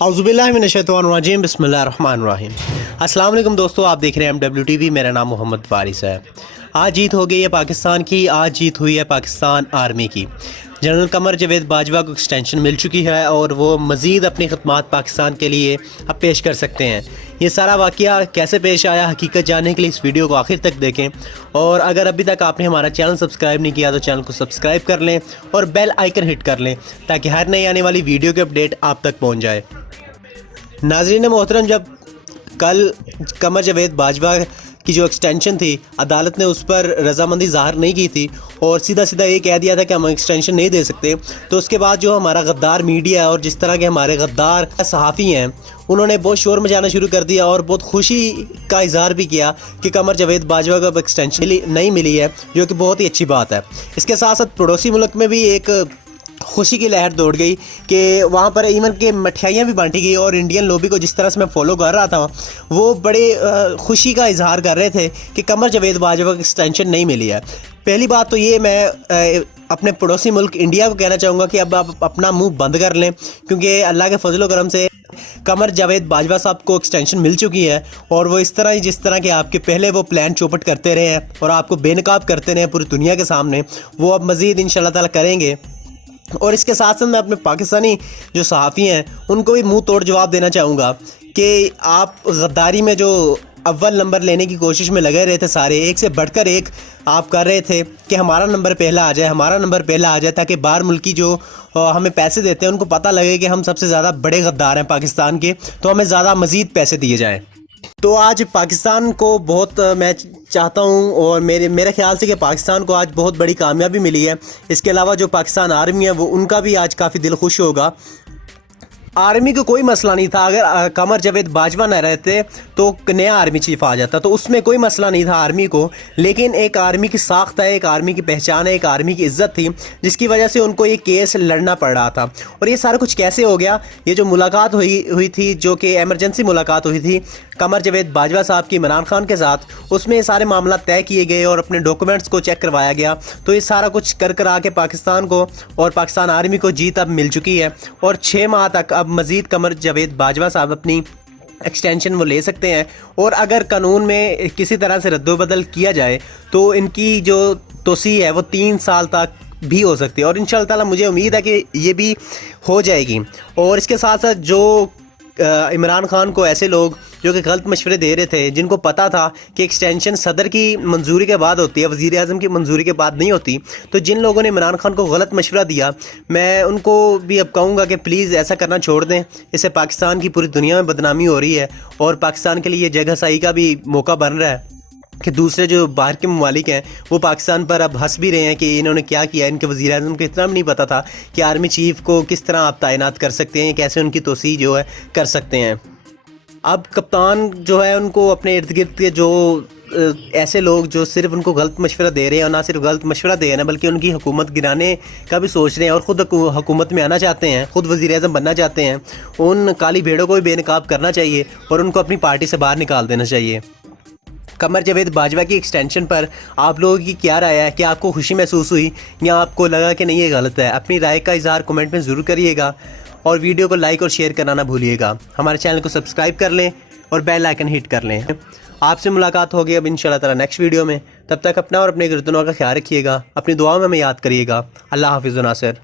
औज़ुबिल्लाहिमिनश्शैतानिर्रजीम बिस्मिल्लाहिर्रहमानिर्रहीम। अस्सलाम वालेकुम दोस्तों, आप देख रहे हैं MWTV। मेरा नाम मोहम्मद वारिस है। आज जीत हो गई है पाकिस्तान की, आज जीत हुई है पाकिस्तान आर्मी की। जनरल कमर जावेद बाजवा को एक्सटेंशन मिल चुकी है और वो मज़ीद अपनी खदमात पाकिस्तान के लिए अब पेश कर सकते हैं। ये सारा वाक़या कैसे पेश आया, हकीकत जानने के लिए इस वीडियो को आखिर तक देखें। और अगर अभी तक आपने हमारा चैनल सब्सक्राइब नहीं किया तो चैनल को सब्सक्राइब कर लें और बेल आइकन हिट कर लें ताकि हर नई आने वाली वीडियो के अपडेट आप तक पहुँच जाए। नाज़रीन मोहतरम, जब कल कमर जावेद बाजवा की जो एक्सटेंशन थी, अदालत ने उस पर रजामंदी ज़ाहिर नहीं की थी और सीधा सीधा ये कह दिया था कि हम एक्सटेंशन नहीं दे सकते, तो उसके बाद जो हमारा गद्दार मीडिया है और जिस तरह के हमारे गद्दार सहाफ़ी हैं, उन्होंने बहुत शोर मचाना शुरू कर दिया और बहुत खुशी का इजहार भी किया कि कमर जावेद बाजवा को अब एक्सटेंशन नहीं मिली है, जो कि बहुत ही अच्छी बात है। इसके साथ साथ पड़ोसी मुल्क में भी एक खुशी की लहर दौड़ गई कि वहाँ पर इवन के मिठाइयाँ भी बांटी गई और इंडियन लॉबी को जिस तरह से मैं फॉलो कर रहा था, वो बड़े खुशी का इजहार कर रहे थे कि कमर जावेद बाजवा को एक्सटेंशन नहीं मिली है। पहली बात तो ये मैं अपने पड़ोसी मुल्क इंडिया को कहना चाहूँगा कि अब आप अपना मुंह बंद कर लें, क्योंकि अल्लाह के फजल व करम से कमर जावेद बाजवा साहब को एक्सटेंशन मिल चुकी है और वो इस तरह ही जिस तरह के आपके पहले वो प्लान चौपट करते रहे हैं और आपको बेनकाब करते रहे पूरी दुनिया के सामने, वो अब मज़ीद इंशाल्लाह ताला करेंगे। और इसके साथ साथ मैं अपने पाकिस्तानी जो सहाफ़ी हैं उनको भी मुंह तोड़ जवाब देना चाहूँगा कि आप गद्दारी में जो अव्वल नंबर लेने की कोशिश में लगे रहे थे, सारे एक से बढ़कर एक आप कर रहे थे कि हमारा नंबर पहला आ जाए, हमारा नंबर पहला आ जाए, ताकि बाहर मुल्की जो हमें पैसे देते हैं उनको पता लगे कि हम सबसे ज़्यादा बड़े गद्दार हैं पाकिस्तान के, तो हमें ज़्यादा मज़ीद पैसे दिए जाएँ। तो आज पाकिस्तान को बहुत मैं चाहता हूं और मेरे ख्याल से कि पाकिस्तान को आज बहुत बड़ी कामयाबी मिली है। इसके अलावा जो पाकिस्तान आर्मी है वो उनका भी आज काफ़ी दिल खुश होगा। आर्मी को कोई मसला नहीं था, अगर कमर जावेद बाजवा न रहते तो नया आर्मी चीफ आ जाता, तो उसमें कोई मसला नहीं था आर्मी को। लेकिन एक आर्मी की साख्त है, एक आर्मी की पहचान है, एक आर्मी की इज़्ज़त थी, जिसकी वजह से उनको ये केस लड़ना पड़ रहा था। और ये सारा कुछ कैसे हो गया? ये जो मुलाकात हुई थी, जो कि एमरजेंसी मुलाकात हुई थी कमर जावेद बाजवा साहब की इमरान खान के साथ, उसमें ये सारे मामला तय किए गए और अपने डॉक्यूमेंट्स को चेक करवाया गया। तो ये सारा कुछ कर आके पाकिस्तान को और पाकिस्तान आर्मी को जीत अब मिल चुकी है और 6 माह तक अब मज़ीद कमर जावेद बाजवा साहब अपनी एक्सटेंशन वो ले सकते हैं। और अगर कानून में किसी तरह से रद्दोबदल किया जाए तो इनकी जो तोसी है वो 3 साल तक भी हो सकती है और इंशाअल्लाह ताला मुझे उम्मीद है कि ये भी हो जाएगी। और इसके साथ साथ जो इमरान खान को ऐसे लोग जो कि गलत मशवरे दे रहे थे, जिनको पता था कि एक्सटेंशन सदर की मंजूरी के बाद होती है, वज़ीर आज़म की मंजूरी के बाद नहीं होती, तो जिन लोगों ने इमरान खान को गलत मशवरा दिया, मैं उनको भी अब कहूँगा कि प्लीज़ ऐसा करना छोड़ दें। इससे पाकिस्तान की पूरी दुनिया में बदनामी हो रही है और पाकिस्तान के लिए जगह सही का भी मौका बन रहा है कि दूसरे जो बाहर के ममालिक हैं वो पाकिस्तान पर अब हंस भी रहे हैं कि इन्होंने क्या किया। इनके वज़ीर आज़म को इतना भी नहीं पता था कि आर्मी चीफ़ को किस तरह आप तैनात कर सकते हैं, कैसे उनकी तोसी जो है कर सकते हैं। अब कप्तान जो है उनको अपने इर्द गिर्द के जो ऐसे लोग जो सिर्फ उनको गलत मशवरा दे रहे हैं और ना सिर्फ गलत मशवरा दे रहे हैं बल्कि उनकी हुकूमत गिराने का भी सोच रहे हैं और ख़ुद हुकूमत में आना चाहते हैं, ख़ुद वज़ीर आज़म बनना चाहते हैं, उन काली भेड़ों को भी बेनकाब करना चाहिए और उनको अपनी पार्टी से बाहर निकाल देना चाहिए। कमर जावेद बाजवा की एक्सटेंशन पर आप लोगों की क्या राय है? कि आपको खुशी महसूस हुई या आपको लगा कि नहीं ये गलत है? अपनी राय का इजहार कमेंट में ज़रूर करिएगा और वीडियो को लाइक और शेयर करना ना भूलिएगा। हमारे चैनल को सब्सक्राइब कर लें और बेल आइकन हिट कर लें। आपसे मुलाकात होगी अब इंशाल्लाह ताला नेक्स्ट वीडियो में। तब तक अपना और अपने गिरदनों का ख्याल रखिएगा, अपनी दुआओं में हमें याद करिएगा। अल्लाह हाफिज़ व नासिर।